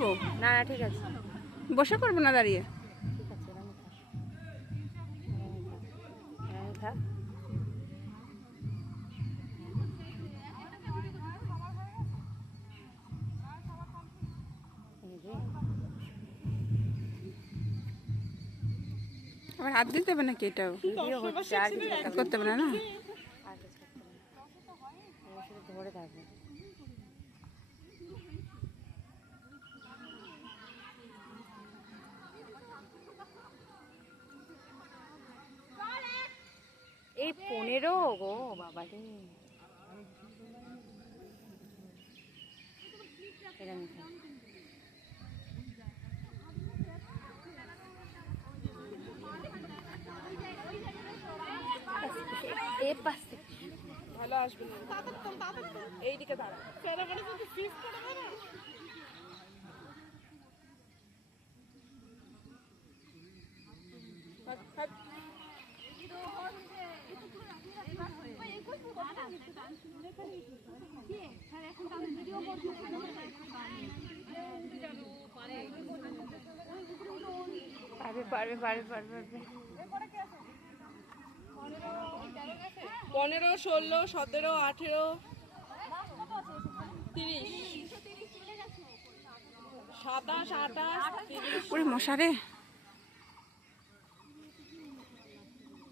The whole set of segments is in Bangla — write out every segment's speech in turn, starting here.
করব? না না ঠিক আছে। বসে করব না দাঁড়িয়ে? আবার হাত দিতে হবে নাকি এটাও? করতে হবে না না? ধরে থাকবে। পনেরো? গো বাবা রে ভালো আসবে এইদিকে দাঁড়া। পারবে পারবে পারবে পারবে পনেরো ষোলো সতেরো আঠেরো তিরিশ। সাতাশ আঠাশ ওরে মশারে।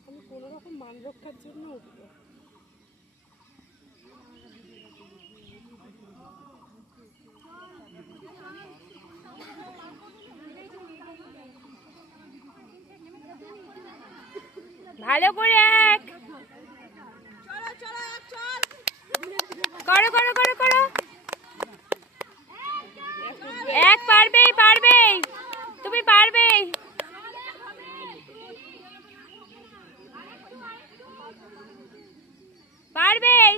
আমি কোনো রকম মান রক্ষার জন্য উঠবো। ভালো করে এক। করো করো করো করো। এক পারবেই পারবেই। তুমি পারবেই। পারবেই।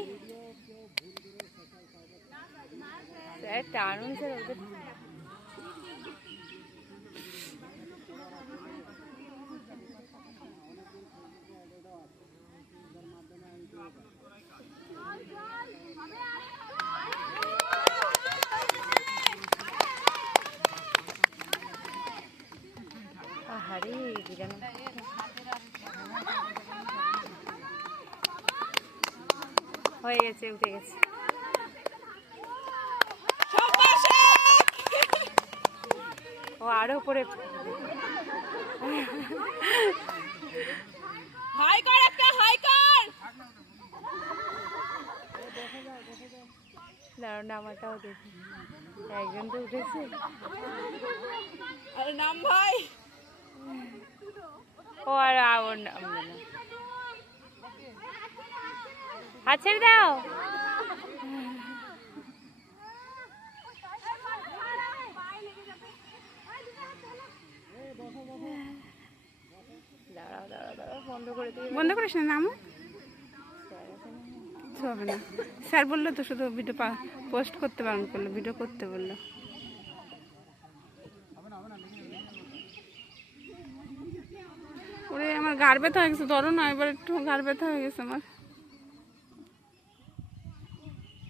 টানুন স্যার হয়ে গেছে উঠে গেছে। ও আরও উপরে। হাই কর একটা হাই কর। নামাটাও দেখি। একজন তো উঠেছে। আরে নাম ভাই। ও, আর হাত ছেড়ে দাও। বন্ধ করে বন্ধ করিস না নাম হবে না। স্যার বলল তো শুধু ভিডিও পোস্ট করতে বারণ করল ভিডিও করতে বলল ওরে আমার গাড় ব্যথা হয়ে গেছে ধরো না এবার একটু গাড় ব্যথা হয়ে গেছে আমার।